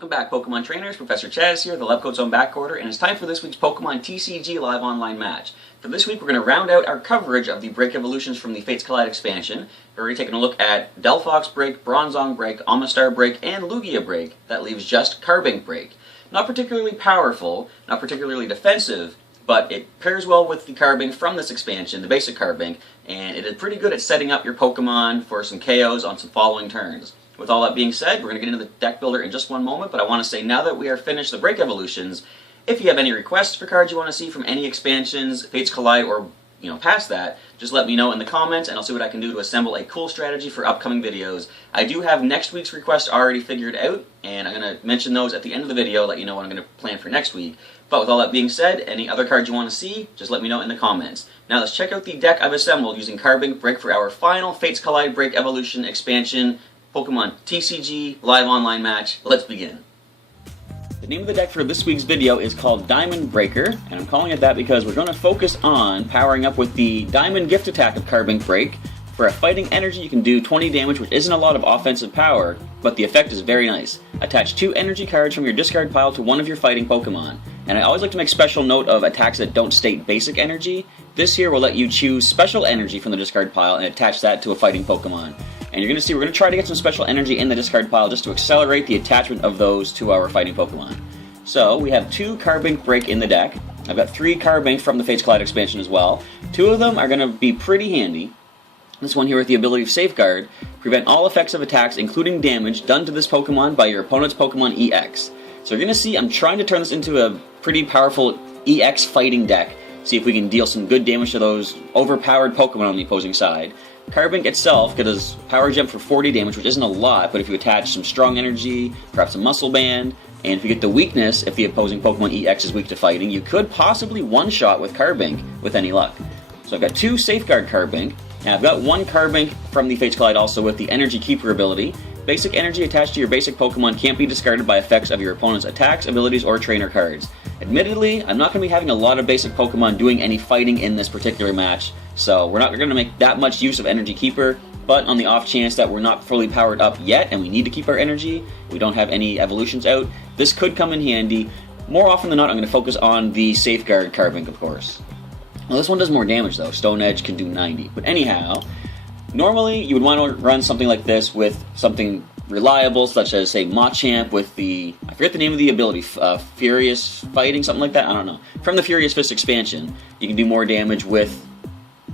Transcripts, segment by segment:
Welcome back, Pokemon trainers. Professor Chaz here, the Lab Coat's own back order, and it's time for this week's Pokemon TCG live online match. For this week, we're going to round out our coverage of the Break evolutions from the Fates Collide expansion. We're already taking a look at Delphox Break, Bronzong Break, Amistar Break, and Lugia Break. That leaves just Carbink Break. Not particularly powerful, not particularly defensive, but it pairs well with the Carbink from this expansion, the Basic Carbink, and it is pretty good at setting up your Pokemon for some KOs on some following turns. With all that being said, we're going to get into the deck builder in just one moment, but I want to say now that we are finished the Break evolutions, if you have any requests for cards you want to see from any expansions, Fates Collide, or past that, just let me know in the comments and I'll see what I can do to assemble a cool strategy for upcoming videos. I do have next week's requests already figured out, and I'm going to mention those at the end of the video, let you know what I'm going to plan for next week. But with all that being said, any other cards you want to see, just let me know in the comments. Now let's check out the deck I've assembled using Carbink Break for our final Fates Collide Break Evolution expansion Pokemon TCG live online match. Let's begin. The name of the deck for this week's video is called Diamond Breaker, and I'm calling it that because we're going to focus on powering up with the Diamond Gift attack of Carbink Break. For a fighting energy, you can do 20 damage, which isn't a lot of offensive power, but the effect is very nice. Attach 2 energy cards from your discard pile to one of your fighting Pokemon. And I always like to make special note of attacks that don't state basic energy. This here will let you choose special energy from the discard pile and attach that to a fighting Pokemon. And you're going to see we're going to try to get some special energy in the discard pile just to accelerate the attachment of those to our fighting Pokemon. So we have 2 Carbink Break in the deck. I've got 3 Carbink from the Fates Collide expansion as well. 2 of them are going to be pretty handy. This one here with the ability of Safeguard, prevent all effects of attacks including damage done to this Pokemon by your opponent's Pokemon-EX. So you're going to see I'm trying to turn this into a pretty powerful EX fighting deck. See if we can deal some good damage to those overpowered Pokemon on the opposing side. Carbink itself does Power Gem for 40 damage, which isn't a lot, but if you attach some strong energy, perhaps a Muscle Band, and if you get the weakness, if the opposing Pokemon-EX is weak to fighting, you could possibly one-shot with Carbink with any luck. So I've got 2 Safeguard Carbink, and I've got 1 Carbink from the Fates Collide also with the Energy Keeper ability. Basic energy attached to your basic Pokemon can't be discarded by effects of your opponent's attacks, abilities, or trainer cards. Admittedly, I'm not going to be having a lot of basic Pokemon doing any fighting in this particular match, so we're not going to make that much use of Energy Keeper, but on the off chance that we're not fully powered up yet and we need to keep our energy, we don't have any evolutions out, this could come in handy. More often than not, I'm going to focus on the Safeguard Carbink, of course. Well, this one does more damage though. Stone Edge can do 90. But anyhow, normally you would want to run something like this with something reliable, such as, say, Machamp with the, I forget the name of the ability, Furious Fighting, something like that? I don't know. From the Furious Fist expansion, you can do more damage with,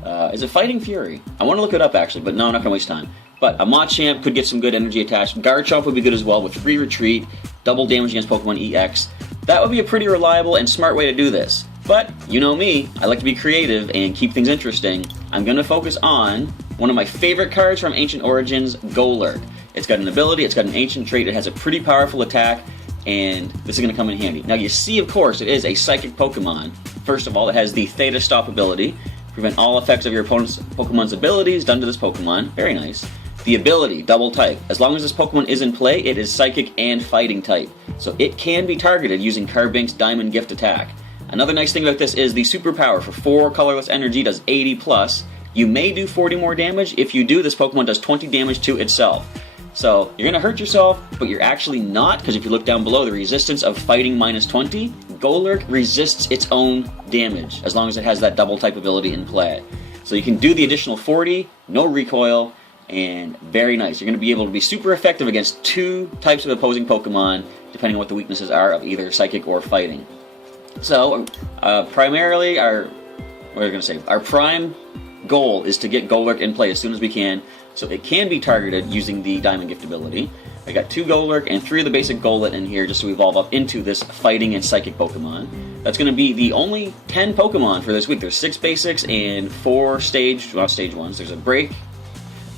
is it Fighting Fury? I want to look it up actually, but no, I'm not going to waste time. But a Machamp could get some good energy attached. Garchomp would be good as well with free retreat, double damage against Pokemon-EX. That would be a pretty reliable and smart way to do this. But, you know me, I like to be creative and keep things interesting. I'm going to focus on one of my favorite cards from Ancient Origins, Golurk. It's got an ability, it's got an ancient trait, it has a pretty powerful attack, and this is going to come in handy. Now you see, of course, it is a Psychic Pokemon. First of all, it has the Theta Stop ability, prevent all effects of your opponent's Pokemon's abilities done to this Pokemon. Very nice. The ability, double type. As long as this Pokemon is in play, it is Psychic and Fighting type. So it can be targeted using Carbink's Diamond Gift attack. Another nice thing about this is the Superpower for 4 colorless energy does 80 plus. You may do 40 more damage. If you do, this Pokemon does 20 damage to itself. So you're going to hurt yourself, but you're actually not, because if you look down below, the resistance of fighting minus 20, Golurk resists its own damage, as long as it has that double type ability in play. So you can do the additional 40, no recoil, and very nice. You're going to be able to be super effective against 2 types of opposing Pokemon, depending on what the weaknesses are of either Psychic or Fighting. So, primarily, our prime goal is to get Golurk in play as soon as we can, so it can be targeted using the Diamond Gift ability. I got 2 Golurk and 3 of the basic Golett in here just to evolve up into this Fighting and Psychic Pokemon. That's going to be the only 10 Pokemon for this week. There's 6 basics and 4 stage 1s. There's a break,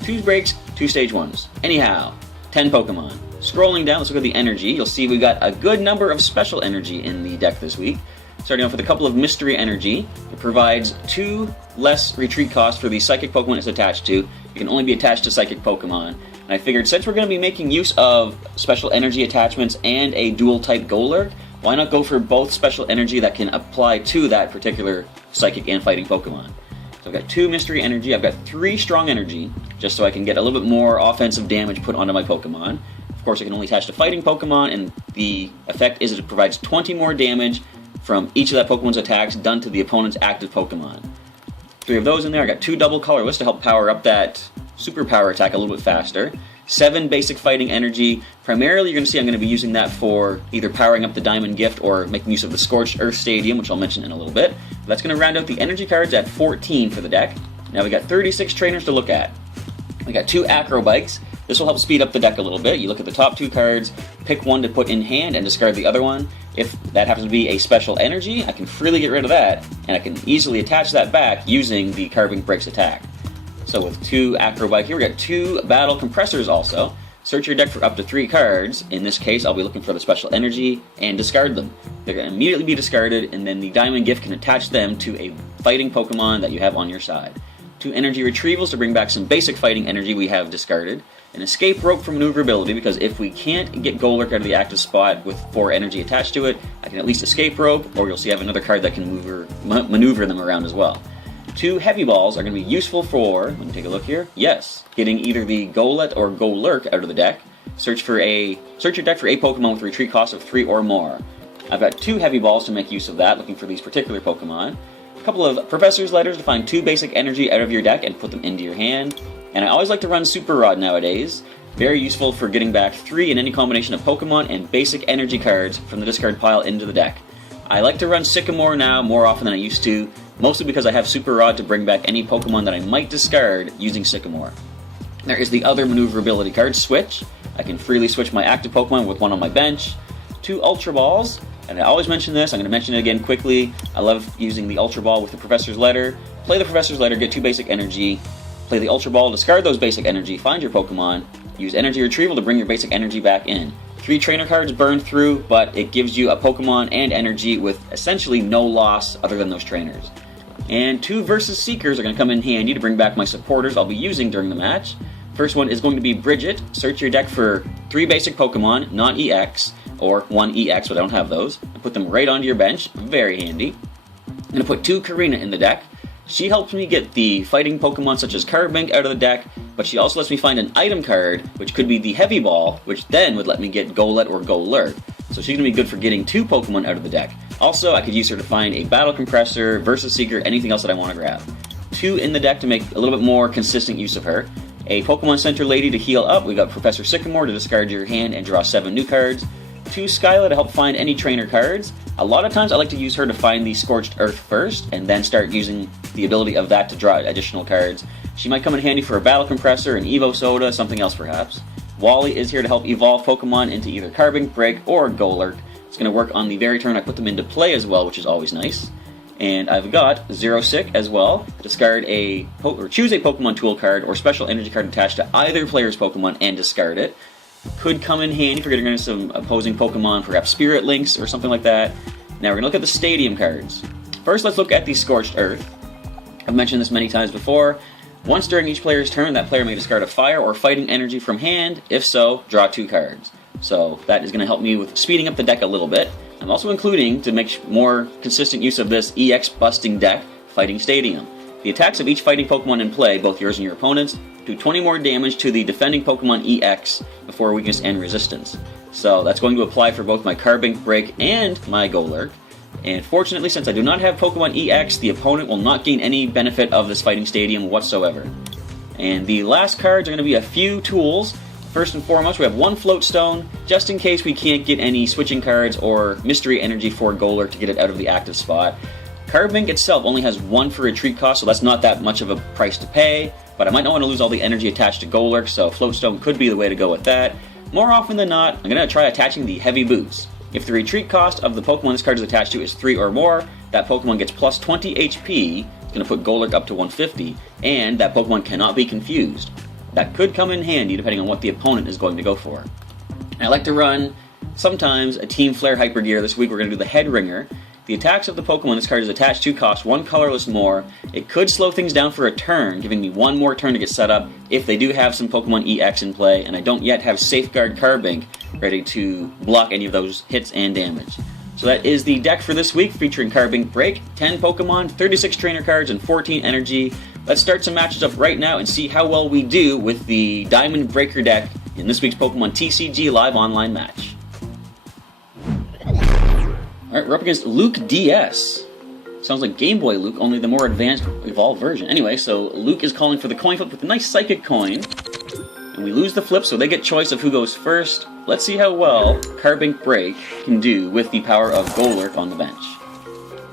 2 breaks, 2 stage 1s. Anyhow, 10 Pokemon. Scrolling down, let's look at the energy. You'll see we've got a good number of special energy in the deck this week. Starting off with a couple of mystery energy. It provides 2 less retreat costs for the Psychic Pokemon it's attached to. It can only be attached to Psychic Pokemon. And I figured since we're going to be making use of special energy attachments and a dual type Golurk, why not go for both special energy that can apply to that particular Psychic and Fighting Pokemon. So I've got 2 mystery energy, I've got 3 strong energy, just so I can get a little bit more offensive damage put onto my Pokemon. Of course, it can only attach to fighting Pokemon, and the effect is that it provides 20 more damage from each of that Pokemon's attacks done to the opponent's active Pokemon. 3 of those in there. I got 2 double colorless to help power up that Superpower attack a little bit faster. 7 basic fighting energy. Primarily, you're going to see I'm going to be using that for either powering up the Diamond Gift or making use of the Scorched Earth Stadium, which I'll mention in a little bit. That's going to round out the energy cards at 14 for the deck. Now we got 36 trainers to look at. We got 2 Acro Bikes. This will help speed up the deck a little bit. You look at the top 2 cards, pick one to put in hand, and discard the other one. If that happens to be a special energy, I can freely get rid of that, and I can easily attach that back using the Carbink BREAK attack. So with 2 Acro Bike here, we got 2 Battle Compressors also. Search your deck for up to 3 cards. In this case, I'll be looking for the special energy and discard them. They're going to immediately be discarded, and then the Diamond Gift can attach them to a fighting Pokemon that you have on your side. 2 energy retrievals to bring back some basic fighting energy we have discarded. An escape rope for maneuverability, because if we can't get Golurk out of the active spot with 4 energy attached to it, I can at least escape rope, or you'll see I have another card that can maneuver them around as well. 2 heavy balls are going to be useful for, let me take a look here, yes, getting either the Golett or Golurk out of the deck. Search your deck for a Pokemon with a retreat cost of 3 or more. I've got 2 heavy balls to make use of that, looking for these particular Pokemon. A couple of Professor's Letters to find 2 basic energy out of your deck and put them into your hand. And I always like to run Super Rod nowadays. Very useful for getting back 3 in any combination of Pokemon and basic energy cards from the discard pile into the deck. I like to run Sycamore now more often than I used to, mostly because I have Super Rod to bring back any Pokemon that I might discard using Sycamore. There is the other maneuverability card, Switch. I can freely switch my active Pokemon with one on my bench. 2 Ultra Balls, and I always mention this, I'm going to mention it again quickly. I love using the Ultra Ball with the Professor's Letter. Play the Professor's Letter, get 2 basic energy. Play the Ultra Ball, discard those basic energy, find your Pokemon, use energy retrieval to bring your basic energy back in. 3 trainer cards burn through, but it gives you a Pokemon and energy with essentially no loss other than those trainers. And 2 Versus Seekers are going to come in handy to bring back my supporters I'll be using during the match. First one is going to be Bridget. Search your deck for 3 basic Pokemon, not EX, or 1 EX, but I don't have those, and put them right onto your bench. Very handy. I'm going to put 2 Karina in the deck. She helps me get the fighting Pokemon such as Carbink out of the deck, but she also lets me find an item card, which could be the Heavy Ball, which then would let me get Golett or Golurk. So she's going to be good for getting 2 Pokemon out of the deck. Also, I could use her to find a Battle Compressor, Versus Seeker, anything else that I want to grab. 2 in the deck to make a little bit more consistent use of her. A Pokemon Center Lady to heal up. We've got Professor Sycamore to discard your hand and draw 7 new cards. 2 Skyla to help find any trainer cards. A lot of times I like to use her to find the Scorched Earth first, and then start using the ability of that to draw additional cards. She might come in handy for a Battle Compressor, an Evo Soda, something else perhaps. Wally is here to help evolve Pokemon into either Carbink BREAK or Golurk. It's going to work on the very turn I put them into play as well, which is always nice. And I've got Zero Sick as well. Discard or choose a Pokemon Tool card or special energy card attached to either player's Pokemon and discard it. Could come in handy for getting rid of some opposing Pokemon, perhaps Spirit Links or something like that. Now we're going to look at the Stadium cards. First, let's look at the Scorched Earth. I've mentioned this many times before. Once during each player's turn, that player may discard a fire or fighting energy from hand. If so, draw 2 cards. So that is going to help me with speeding up the deck a little bit. I'm also including, to make more consistent use of this EX busting deck, Fighting Stadium. The attacks of each fighting Pokemon in play, both yours and your opponent's, do 20 more damage to the defending Pokemon-EX before weakness and resistance. So that's going to apply for both my Carbink BREAK and my Golurk. And fortunately, since I do not have Pokemon-EX, the opponent will not gain any benefit of this Fighting Stadium whatsoever. And the last cards are going to be a few tools. First and foremost, we have 1 Float Stone, just in case we can't get any switching cards or mystery energy for Golurk to get it out of the active spot. Carbink itself only has 1 for retreat cost, so that's not that much of a price to pay, but I might not want to lose all the energy attached to Golurk, so Float Stone could be the way to go with that. More often than not, I'm going to try attaching the Heavy Boots. If the retreat cost of the Pokemon this card is attached to is 3 or more, that Pokemon gets plus 20 HP, it's going to put Golurk up to 150, and that Pokemon cannot be confused. That could come in handy depending on what the opponent is going to go for. And I like to run, sometimes, a Team Flare Hyper Gear. This week we're going to do the Head Ringer. The attacks of the Pokemon this card is attached to cost 1 colorless more. It could slow things down for a turn, giving me 1 more turn to get set up if they do have some Pokemon-EX in play, and I don't yet have Safeguard Carbink ready to block any of those hits and damage. So that is the deck for this week, featuring Carbink BREAK, 10 Pokemon, 36 trainer cards, and 14 energy. Let's start some matches up right now and see how well we do with the Diamond Breaker deck in this week's Pokemon TCG live online match. Alright, we're up against Luke DS. Sounds like Game Boy Luke, only the more advanced, evolved version. Anyway, so Luke is calling for the coin flip with a nice Psychic coin. And we lose the flip, so they get choice of who goes first. Let's see how well Carbink BREAK can do with the power of Golurk on the bench.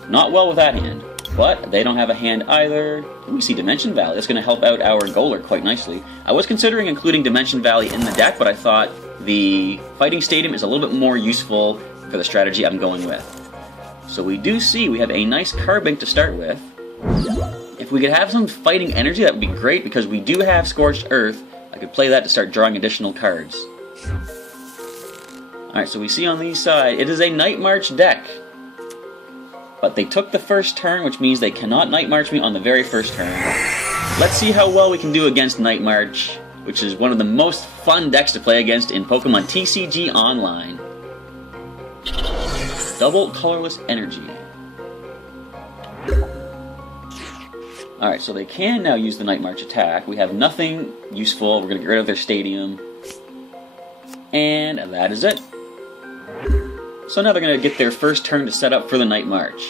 Not well with that hand, but they don't have a hand either. We see Dimension Valley. That's going to help out our Golurk quite nicely. I was considering including Dimension Valley in the deck, but I thought the Fighting Stadium is a little bit more useful for the strategy I'm going with. So we do see we have a nice Carbink to start with. If we could have some fighting energy, that would be great, because we do have Scorched Earth. I could play that to start drawing additional cards. Alright, so we see on the side, it is a Night March deck. But they took the first turn, which means they cannot Night March me on the very first turn. Let's see how well we can do against Night March, which is one of the most fun decks to play against in Pokemon TCG Online. Double colorless energy. Alright, so they can now use the Night March attack. We have nothing useful. We're going to get rid of their stadium. And that is it. So now they're going to get their first turn to set up for the Night March.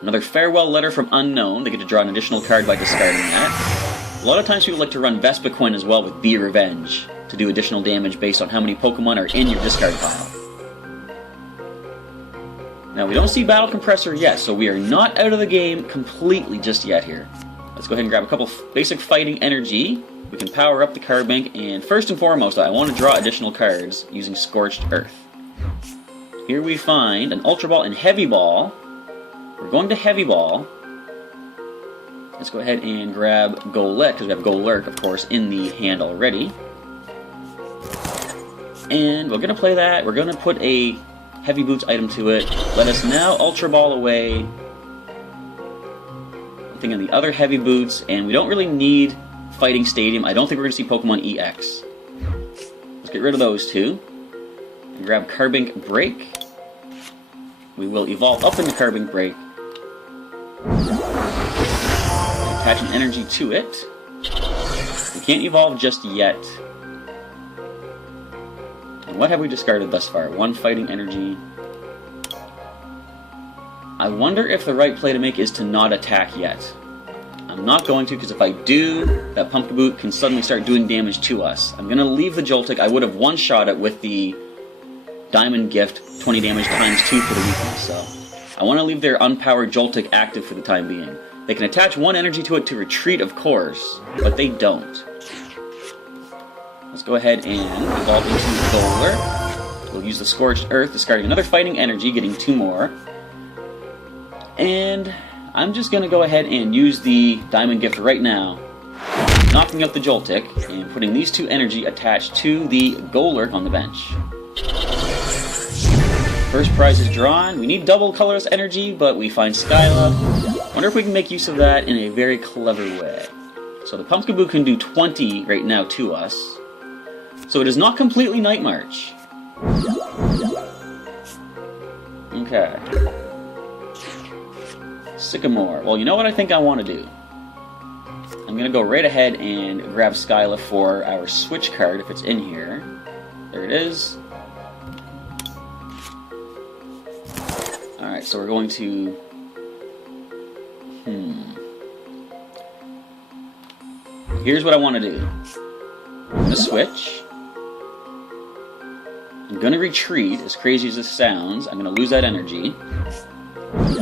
Another farewell letter from Unknown. They get to draw an additional card by discarding that. A lot of times people like to run Vespiquen as well with Be Revenge to do additional damage based on how many Pokemon are in your discard pile. Now, we don't see Battle Compressor yet, so we are not out of the game completely just yet here. Let's go ahead and grab a couple basic fighting energy. We can power up the Carbink, and first and foremost, I want to draw additional cards using Scorched Earth. Here we find an Ultra Ball and Heavy Ball. We're going to Heavy Ball. Let's go ahead and grab Golurk, because we have Golurk, of course, in the hand already. And we're going to play that. We're going to put a Heavy Boots item to it. Let us now Ultra Ball away. I'm thinking the other Heavy Boots, and we don't really need Fighting Stadium. I don't think we're going to see Pokémon-EX. Let's get rid of those two. And grab Carbink BREAK. We will evolve up into Carbink BREAK. Attach an energy to it. We can't evolve just yet. What have we discarded thus far? One fighting energy. I wonder if the right play to make is to not attack yet. I'm not going to, because if I do, that Pumpkaboo can suddenly start doing damage to us. I'm going to leave the Joltik. I would have one-shot it with the Diamond Gift, 20 damage times 2 for the weakness. So I want to leave their unpowered Joltik active for the time being. They can attach one energy to it to retreat, of course, but they don't. Let's go ahead and evolve into Golurk. We'll use the Scorched Earth, discarding another fighting energy, getting 2 more. And I'm just going to go ahead and use the Diamond Gift right now, knocking out the Joltik, and putting these 2 energy attached to the Golurk on the bench. First prize is drawn. We need double colorless energy, but we find Skyla. Wonder if we can make use of that in a very clever way. So the Pumpkaboo can do 20 right now to us. So it is not completely Night March. Okay. Sycamore. Well, you know what I think I want to do? I'm going to go right ahead and grab Skyla for our switch card if it's in here. There it is. Alright, so we're going to... Here's what I want to do. I'm going to switch. I'm going to retreat, as crazy as this sounds. I'm going to lose that energy.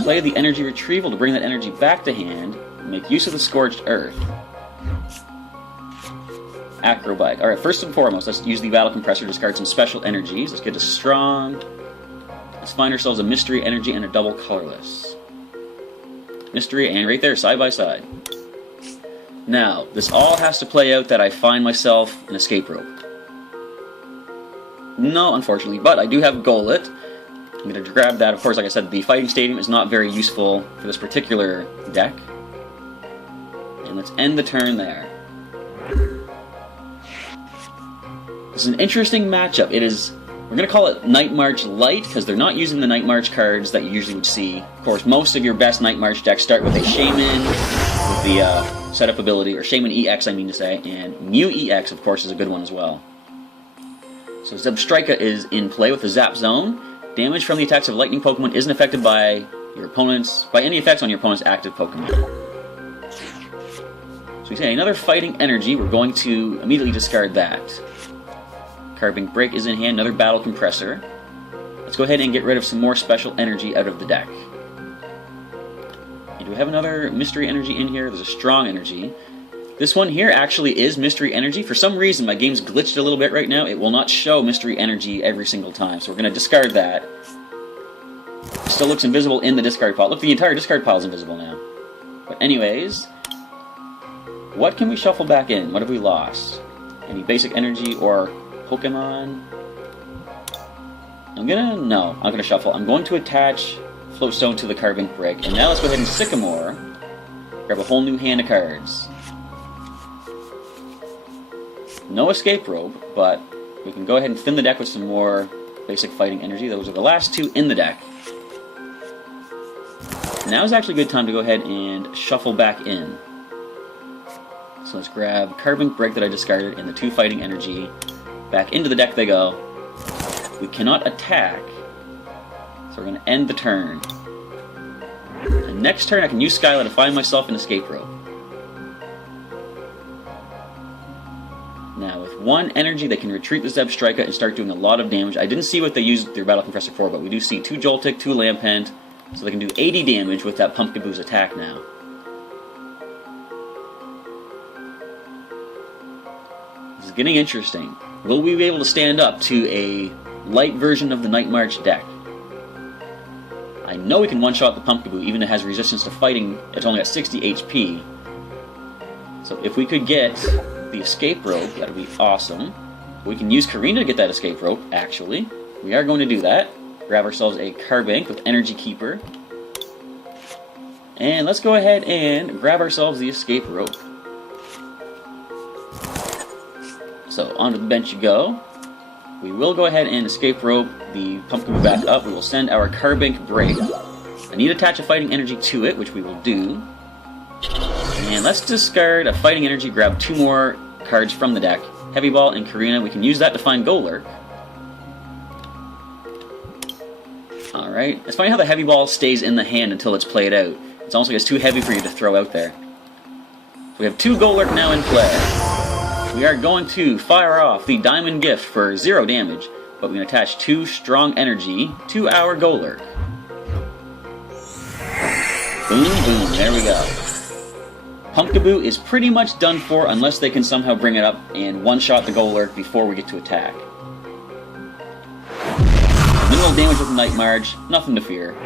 Play the energy retrieval to bring that energy back to hand. And make use of the Scorched Earth. Acrobike. Alright, first and foremost, let's use the Battle Compressor to discard some special energies. Let's get a strong. Let's find ourselves a Mystery Energy and a double colorless. Mystery, and right there, side by side. Now, this all has to play out that I find myself an escape rope. No, unfortunately, but I do have Golett. I'm going to grab that. Of course, like I said, the Fighting Stadium is not very useful for this particular deck. And let's end the turn there. This is an interesting matchup. It is, we're going to call it Night March Light, because they're not using the Night March cards that you usually would see. Of course, most of your best Night March decks start with a Shaman, with the setup ability, or Shaman-EX I mean to say, and Mew-EX of course is a good one as well. So Zebstrika is in play with the Zap Zone. Damage from the attacks of lightning Pokemon isn't affected by any effects on your opponent's active Pokemon. So we say another Fighting Energy, we're going to immediately discard that. Carbink BREAK is in hand, another Battle Compressor. Let's go ahead and get rid of some more special energy out of the deck. And do we have another Mystery Energy in here? There's a Strong Energy. This one here actually is Mystery Energy. For some reason, my game's glitched a little bit right now. It will not show Mystery Energy every single time, so we're going to discard that. It still looks invisible in the discard pile. Look, the entire discard pile is invisible now. But anyways, what can we shuffle back in? What have we lost? Any Basic Energy or Pokemon? I'm gonna shuffle. I'm going to attach Floatstone to the Carbink BREAK. And now let's go ahead and Sycamore. Grab a whole new hand of cards. No Escape Rope, but we can go ahead and thin the deck with some more basic Fighting Energy. Those are the last two in the deck. Now is actually a good time to go ahead and shuffle back in. So let's grab Carbink BREAK that I discarded and the two Fighting Energy. Back into the deck they go. We cannot attack, so we're going to end the turn. And next turn I can use Skyla to find myself an Escape Rope. Now with one energy they can retreat the Zebstrika and start doing a lot of damage. I didn't see what they used their Battle Compressor for, but we do see 2 Joltik, 2 Lampent, so they can do 80 damage with that Pumpkaboo's attack now. This is getting interesting. Will we be able to stand up to a light version of the Night March deck? I know we can one-shot the Pumpkaboo, even if it has resistance to fighting. It's only at 60 HP. So if we could get the Escape Rope, that would be awesome. We can use Karina to get that Escape Rope, actually. We are going to do that. Grab ourselves a Carbink with Energy Keeper. And let's go ahead and grab ourselves the Escape Rope. So onto the bench you go. We will go ahead and Escape Rope the Pumpkaboo back up. We will send our Carbink BREAK. I need to attach a Fighting Energy to it, which we will do. And let's discard a Fighting Energy, grab 2 more cards from the deck. Heavy Ball and Karina. We can use that to find Golurk. Alright. It's funny how the Heavy Ball stays in the hand until it's played out. It's almost like it's too heavy for you to throw out there. So we have 2 Golurk now in play. We are going to fire off the Diamond Gift for 0 damage, but we can attach 2 Strong Energy to our Golurk. Boom, boom, there we go. Pumpkaboo is pretty much done for unless they can somehow bring it up and one-shot the Golurk before we get to attack. Minimal damage with Night March, nothing to fear.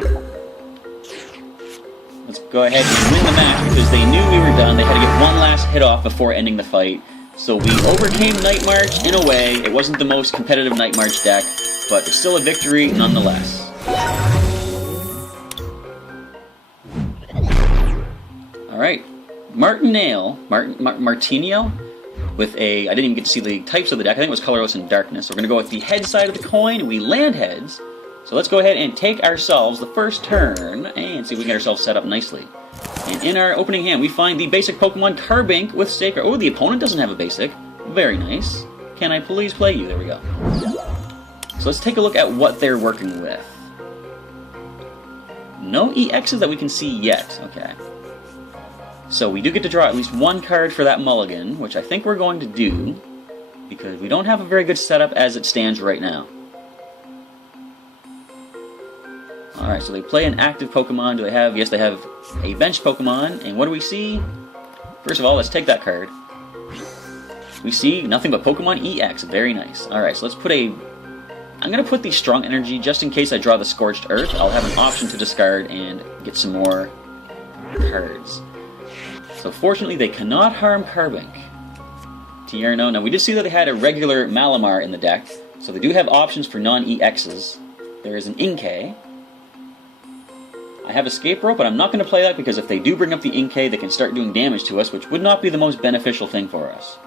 Let's go ahead and win the match because they knew we were done. They had to get one last hit off before ending the fight. So we overcame Night March in a way. It wasn't the most competitive Night March deck, but it's still a victory nonetheless. Alright, Martiniel with a, I didn't even get to see the types of the deck. I think it was Colorless and Darkness. So we're going to go with the head side of the coin. We land heads. So let's go ahead and take ourselves the first turn and see if we can get ourselves set up nicely. And in our opening hand, we find the basic Pokemon Carbink with Sacred. Oh, the opponent doesn't have a basic. Very nice. Can I please play you? There we go. So let's take a look at what they're working with. No EXs that we can see yet. Okay. So we do get to draw at least 1 card for that mulligan, which I think we're going to do, because we don't have a very good setup as it stands right now. Alright, so they play an active Pokemon. Do they have... Yes, they have a bench Pokemon. And what do we see? First of all, let's take that card. We see nothing but Pokémon-EX. Very nice. Alright, so let's put a... I'm going to put the Strong Energy just in case I draw the Scorched Earth. I'll have an option to discard and get some more cards. So fortunately, they cannot harm Carbink. Tierno. Now, we did see that they had a regular Malamar in the deck, so they do have options for non-EXs. There is an Inkay. I have Escape Rope, but I'm not going to play that because if they do bring up the Inkay, they can start doing damage to us, which would not be the most beneficial thing for us.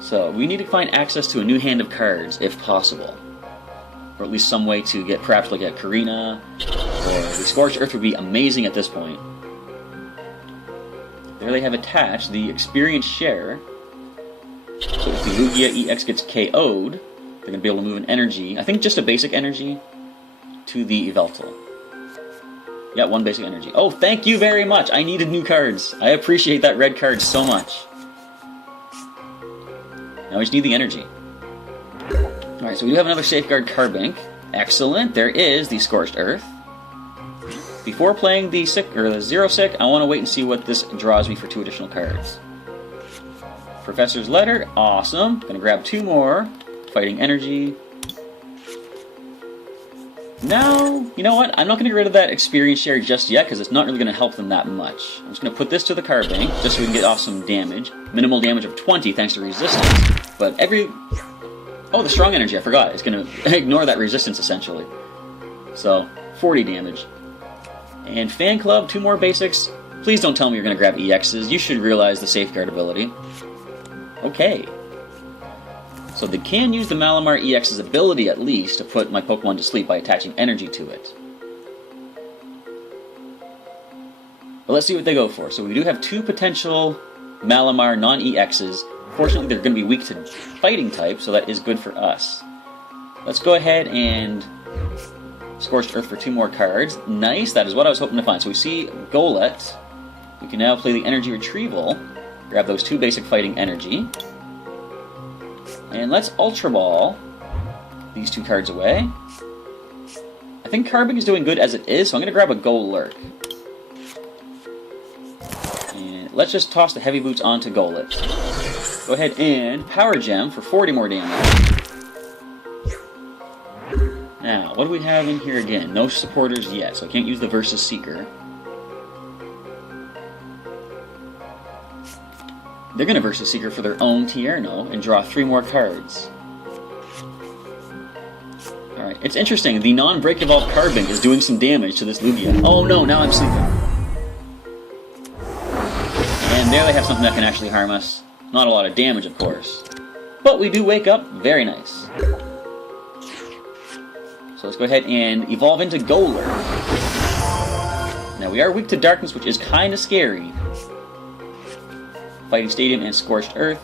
So, we need to find access to a new hand of cards, if possible. or at least some way to get perhaps like a Karina, or the Scorched Earth would be amazing at this point. There they have attached the experience share. So if the Lugia-EX gets KO'd, they're going to be able to move an energy, I think just a basic energy, to the Yveltal. Yeah, one basic energy. Oh, thank you very much! I needed new cards. I appreciate that red card so much. Now we just need the energy. Alright, so we do have another Safeguard Carbink. Excellent. There is the Scorched Earth. Before playing the Zero Sick, I want to wait and see what this draws me for 2 additional cards. Professor's Letter. Awesome. Gonna grab 2 more. Fighting Energy. No, you know what? I'm not going to get rid of that experience share just yet because it's not really going to help them that much. I'm just going to put this to the Carbink just so we can get off some damage. Minimal damage of 20 thanks to resistance. But oh, the strong energy, I forgot. It's going to ignore that resistance essentially. So, 40 damage. And Fan Club, 2 more basics. Please don't tell me you're going to grab EXs. You should realize the Safeguard ability. Okay. So they can use the Malamar EX's ability, at least, to put my Pokemon to sleep by attaching energy to it. But let's see what they go for. So we do have 2 potential Malamar non-EXs. Fortunately, they're going to be weak to fighting type, so that is good for us. Let's go ahead and Scorched Earth for 2 more cards. Nice, that is what I was hoping to find. So we see Golett. We can now play the Energy Retrieval. Grab those 2 basic fighting energy. And let's Ultra Ball these 2 cards away. I think Carbink is doing good as it is, so I'm going to grab a Golurk. And let's just toss the Heavy Boots onto Golett. Go ahead and Power Gem for 40 more damage. Now, what do we have in here again? No supporters yet, so I can't use the Versus Seeker. They're going to Versus Seeker for their own Tierno and draw 3 more cards. Alright, it's interesting. The non-Break Evolved Carbink is doing some damage to this Lugia. Oh no, now I'm sleeping. And there they have something that can actually harm us. Not a lot of damage, of course. But we do wake up. Very nice. So let's go ahead and evolve into Golurk. Now we are weak to darkness, which is kind of scary. Fighting Stadium and Scorched Earth.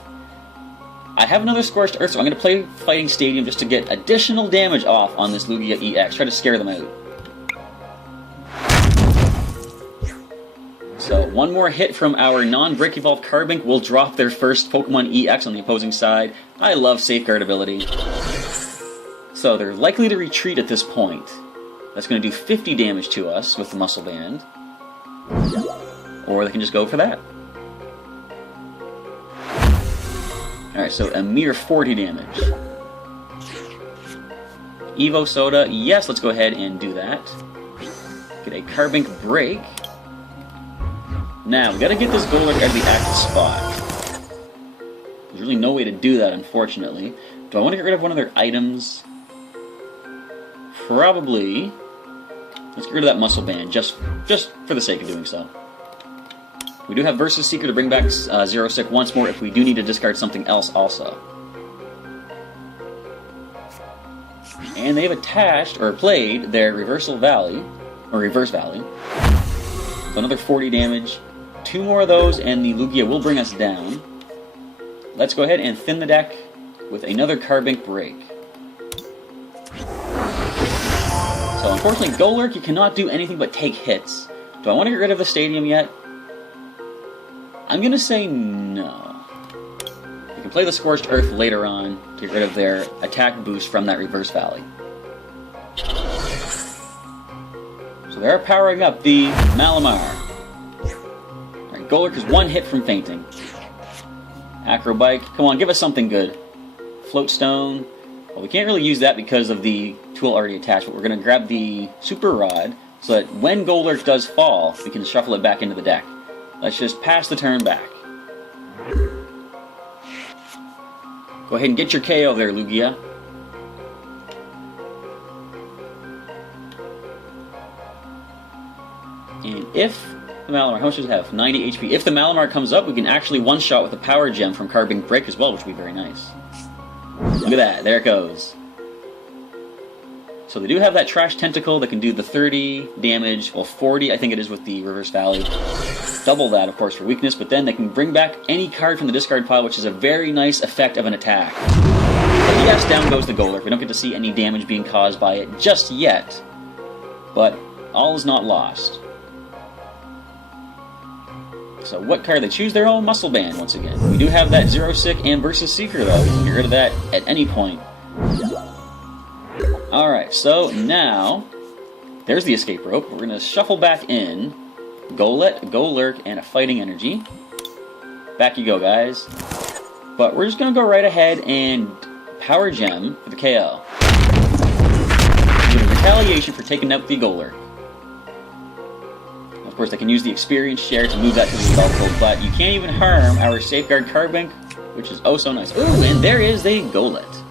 I have another Scorched Earth, so I'm going to play Fighting Stadium just to get additional damage off on this Lugia-EX. Try to scare them out. So, 1 more hit from our non-Break Evolved Carbink will drop their first Pokemon-EX on the opposing side. I love Safeguard ability. So, they're likely to retreat at this point. That's going to do 50 damage to us with the Muscle Band. Or they can just go for that. Alright, so a mere 40 damage. Evo Soda, yes, let's go ahead and do that. Get a Carbink Break. Now, we gotta get this Golurk out of the active spot. There's really no way to do that, unfortunately. Do I want to get rid of one of their items? Probably. Let's get rid of that Muscle Band, just for the sake of doing so. We do have Versus Seeker to bring back Zero Sick once more if we do need to discard something else also. And they've attached, or played, their Reverse Valley. So another 40 damage. 2 more of those and the Lugia will bring us down. Let's go ahead and thin the deck with another Carbink Break. So unfortunately, Golurk, you cannot do anything but take hits. Do I want to get rid of the Stadium yet? I'm going to say no. You can play the Scorched Earth later on to get rid of their attack boost from that Reverse Valley. So they're powering up the Malamar. Alright, Golurk is 1 hit from fainting. Acrobike, come on, give us something good. Floatstone. Well, we can't really use that because of the tool already attached, but we're going to grab the Super Rod so that when Golurk does fall, we can shuffle it back into the deck. Let's just pass the turn back. Go ahead and get your KO there, Lugia. And if the Malamar, how much does it have? 90 HP. If the Malamar comes up, we can actually one-shot with a Power Gem from Carbink Break as well, which would be very nice. Look at that, there it goes. So they do have that Trash Tentacle that can do the 30 damage, well 40 I think it is with the Reverse Valley. Double that, of course, for weakness, but then they can bring back any card from the discard pile, which is a very nice effect of an attack. But yes, down goes the Golurk. We don't get to see any damage being caused by it just yet, but all is not lost. So what card? They choose their own Muscle Band once again. We do have that Zero Sick and Versus Seeker though. We can get rid of that at any point. Alright, so now there's the escape rope. We're going to shuffle back in Golett, Golurk, and a Fighting Energy. Back you go, guys. But we're just going to go right ahead and Power Gem for the KO. Give a retaliation for taking out the Golurk. Of course, they can use the experience share to move that to the Velcro, but you can't even harm our Safeguard Carbink, which is oh so nice. Ooh, and there is the Golett.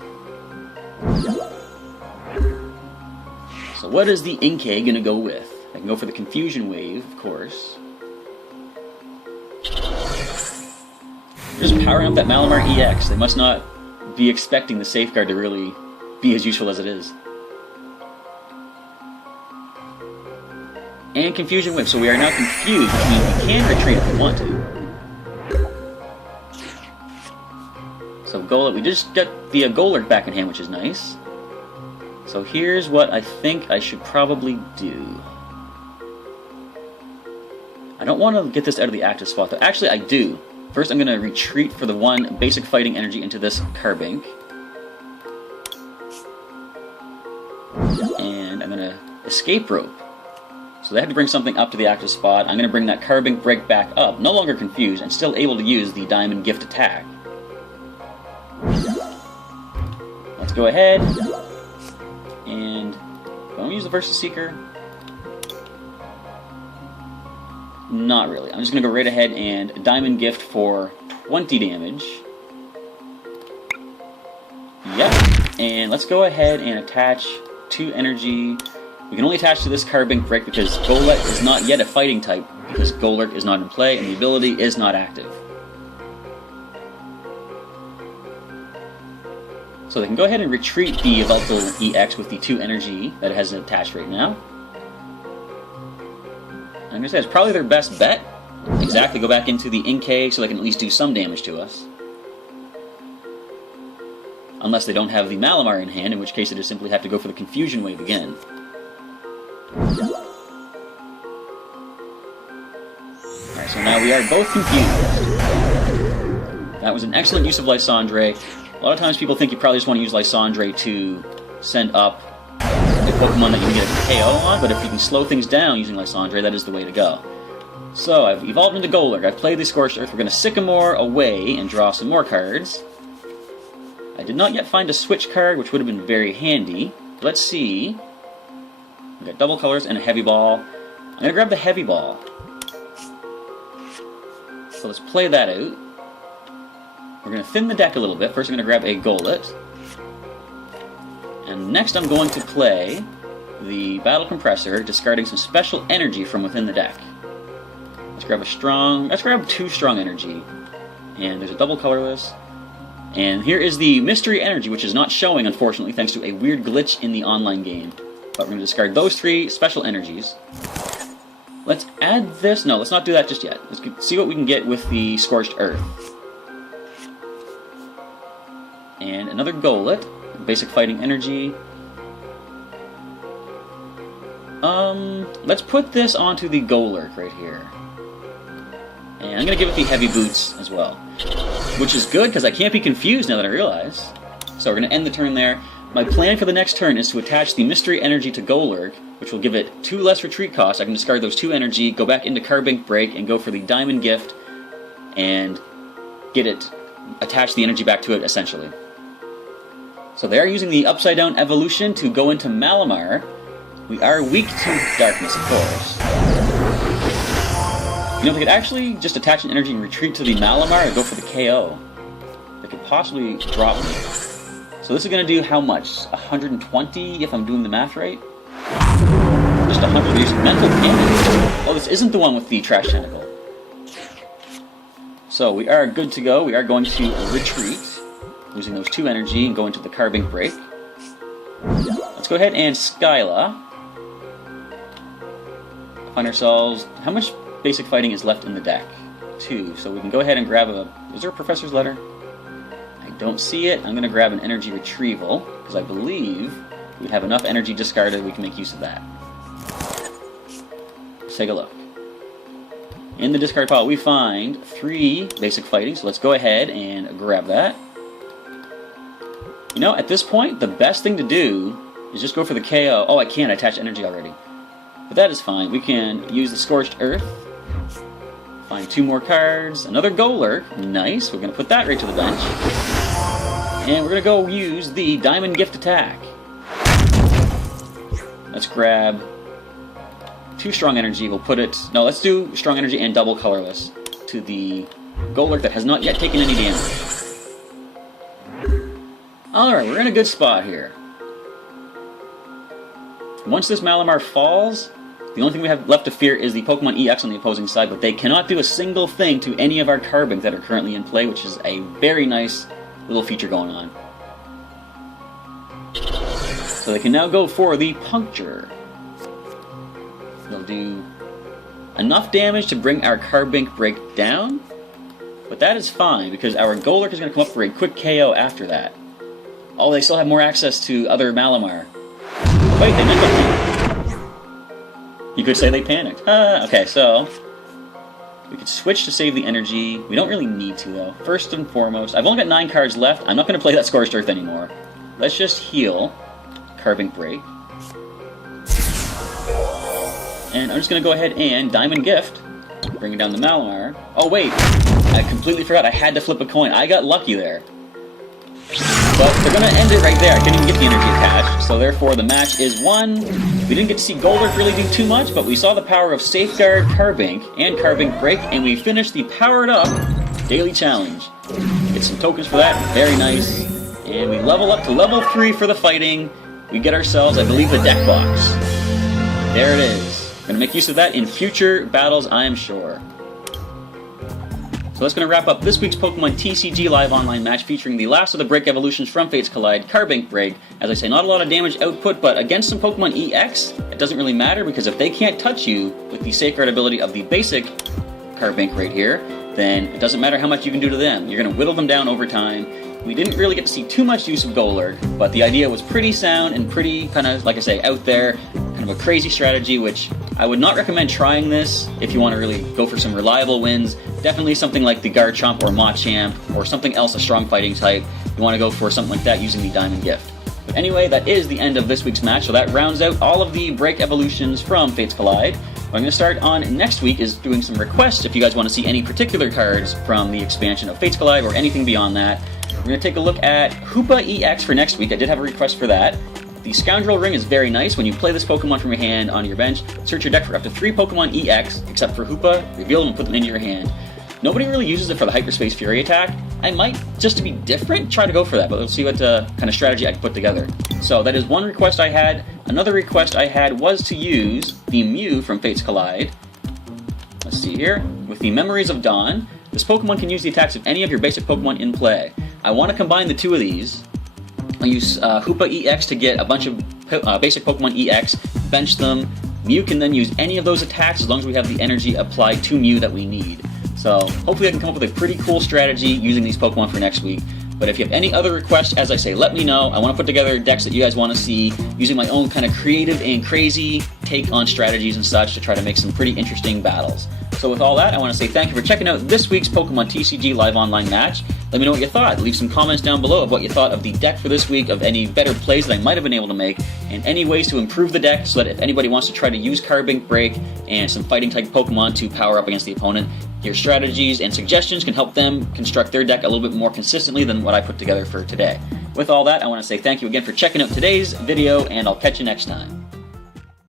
So what is the Inkay going to go with? I can go for the Confusion Wave, of course. Just powering up that Malamar-EX. They must not be expecting the Safeguard to really be as useful as it is. And Confusion Whip, so we are now confused, which means we can retreat if we want to. So Golett, we just got the Golurk back in hand, which is nice. So here's what I think I should probably do. I don't want to get this out of the active spot, though. Actually, I do. First, I'm going to retreat for the one basic fighting energy into this Carbink. And I'm going to escape rope. So they had to bring something up to the active spot. I'm going to bring that Carbink break back up. No longer confused, and still able to use the Diamond Gift attack. Let's go ahead. And don't use the Versus Seeker. Not really. I'm just going to go right ahead and Diamond Gift for 20 damage. Yep. And let's go ahead and attach 2 energy. We can only attach to this Carbink break because Golett is not yet a fighting type, because Golurk is not in play and the ability is not active. So they can go ahead and retreat the Battle-EX with the 2 energy that it has attached right now. I'm going to say it's probably their best bet. Exactly, go back into the Inkay so they can at least do some damage to us. Unless they don't have the Malamar in hand, in which case they just simply have to go for the Confusion Wave again. Alright, so now we are both confused. That was an excellent use of Lysandre. A lot of times people think you probably just want to use Lysandre to send up the Pokemon that you can get a KO on, but if you can slow things down using Lysandre, that is the way to go. So, I've evolved into Golurk. I've played the Scorched Earth. We're going to Sycamore away and draw some more cards. I did not yet find a switch card, which would have been very handy. Let's see. We've got double colors and a heavy ball. I'm going to grab the heavy ball. So let's play that out. We're going to thin the deck a little bit. First I'm going to grab a Golett. And next I'm going to play the Battle Compressor, discarding some special energy from within the deck. Let's grab let's grab 2 strong energy. And there's a double colorless. And here is the Mystery Energy, which is not showing, unfortunately, thanks to a weird glitch in the online game. But we're going to discard those 3 special energies. Let's add this. No, let's not do that just yet. Let's see what we can get with the Scorched Earth. And another Golett. Basic Fighting Energy. Let's put this onto the Golurk right here. And I'm going to give it the Heavy Boots as well. Which is good, because I can't be confused now that I realize. So we're going to end the turn there. My plan for the next turn is to attach the Mystery Energy to Golurk, which will give it 2 less retreat costs. I can discard those 2 energy, go back into Carbink Break, and go for the Diamond Gift, and get it, attach the energy back to it, essentially. So they are using the Upside Down Evolution to go into Malamar. We are weak to Darkness, of course. You know, we could actually just attach an energy and retreat to the Malamar and go for the KO. They could possibly drop me. So this is going to do how much? 120 if I'm doing the math right? Just 100 using mental damage. Oh, this isn't the one with the Trash Tentacle. So we are good to go. We are going to retreat, using those 2 energy and go into the Carbink Break. Let's go go ahead and Skyla. Find ourselves... How much basic fighting is left in the deck? 2. So we can go ahead and grab a... Is there a Professor's Letter? I don't see it. I'm going to grab an Energy Retrieval, because I believe we have enough energy discarded we can make use of that. Let's take a look. In the discard pile we find 3 basic fighting, so let's go ahead and grab that. You know, at this point, the best thing to do is just go for the KO. Oh, I can't attach energy already. But that is fine. We can use the Scorched Earth. Find 2 more cards. Another Golurk. Nice. We're going to put that right to the bench. And we're going to go use the Diamond Gift attack. Let's grab 2 Strong Energy. We'll put it... No, let's do Strong Energy and double colorless to the Golurk that has not yet taken any damage. Alright, we're in a good spot here. Once this Malamar falls, the only thing we have left to fear is the Pokémon-EX on the opposing side, but they cannot do a single thing to any of our Carbink that are currently in play, which is a very nice little feature going on. So they can now go for the Puncture. They'll do enough damage to bring our Carbink BREAK down, but that is fine, because our Golurk is going to come up for a quick KO after that. Oh, they still have more access to other Malamar. Wait, they meant to... You could say they panicked. Okay, so... We could switch to save the energy. We don't really need to, though. First and foremost, I've only got 9 cards left. I'm not going to play that Scorched Earth anymore. Let's just heal Carbink BREAK. And I'm just going to go ahead and Diamond Gift. Bring down the Malamar. Oh, wait. I completely forgot. I had to flip a coin. I got lucky there. But they're going to end it right there. I couldn't even get the energy attached, so therefore the match is won. We didn't get to see Golurk really do too much, but we saw the power of Safeguard Carbink and Carbink BREAK, and we finished the Powered Up Daily Challenge. Get some tokens for that, very nice. And we level up to level 3 for the fighting. We get ourselves, I believe, a deck box. There it is. Going to make use of that in future battles, I am sure. So that's going to wrap up this week's Pokemon TCG Live Online match featuring the last of the Break Evolutions from Fates Collide, Carbink BREAK. As I say, not a lot of damage output, but against some Pokemon-EX, it doesn't really matter, because if they can't touch you with the Safeguard ability of the basic Carbink right here, then it doesn't matter how much you can do to them. You're going to whittle them down over time. We didn't really get to see too much use of Golurk, but the idea was pretty sound and pretty, kind of, like I say, out there, kind of a crazy strategy, which I would not recommend trying this if you want to really go for some reliable wins. Definitely something like the Garchomp or Machamp, or something else, a strong fighting type. You want to go for something like that using the Diamond Gift. But anyway, that is the end of this week's match, so that rounds out all of the Break Evolutions from Fates Collide. What I'm going to start on next week is doing some requests if you guys want to see any particular cards from the expansion of Fates Collide or anything beyond that. We're going to take a look at Hoopa-EX for next week. I did have a request for that. The Scoundrel Ring is very nice. When you play this Pokemon from your hand on your bench, search your deck for up to 3 Pokemon-EX, except for Hoopa, reveal them and put them into your hand. Nobody really uses it for the Hyperspace Fury attack. I might, just to be different, try to go for that, but let's see what kind of strategy I can put together. So that is one request I had. Another request I had was to use the Mew from Fates Collide. Let's see here. With the Memories of Dawn, this Pokemon can use the attacks of any of your basic Pokemon in play. I want to combine the 2 of these. I'll use Hoopa-EX to get a bunch of basic Pokemon-EX, bench them. Mew can then use any of those attacks as long as we have the energy applied to Mew that we need. So hopefully I can come up with a pretty cool strategy using these Pokemon for next week. But if you have any other requests, as I say, let me know. I want to put together decks that you guys want to see using my own kind of creative and crazy take on strategies and such to try to make some pretty interesting battles. So with all that, I want to say thank you for checking out this week's Pokemon TCG Live Online match. Let me know what you thought. Leave some comments down below of what you thought of the deck for this week, of any better plays that I might have been able to make, and any ways to improve the deck so that if anybody wants to try to use Carbink BREAK and some fighting-type Pokemon to power up against the opponent, your strategies and suggestions can help them construct their deck a little bit more consistently than what I put together for today. With all that, I want to say thank you again for checking out today's video, and I'll catch you next time.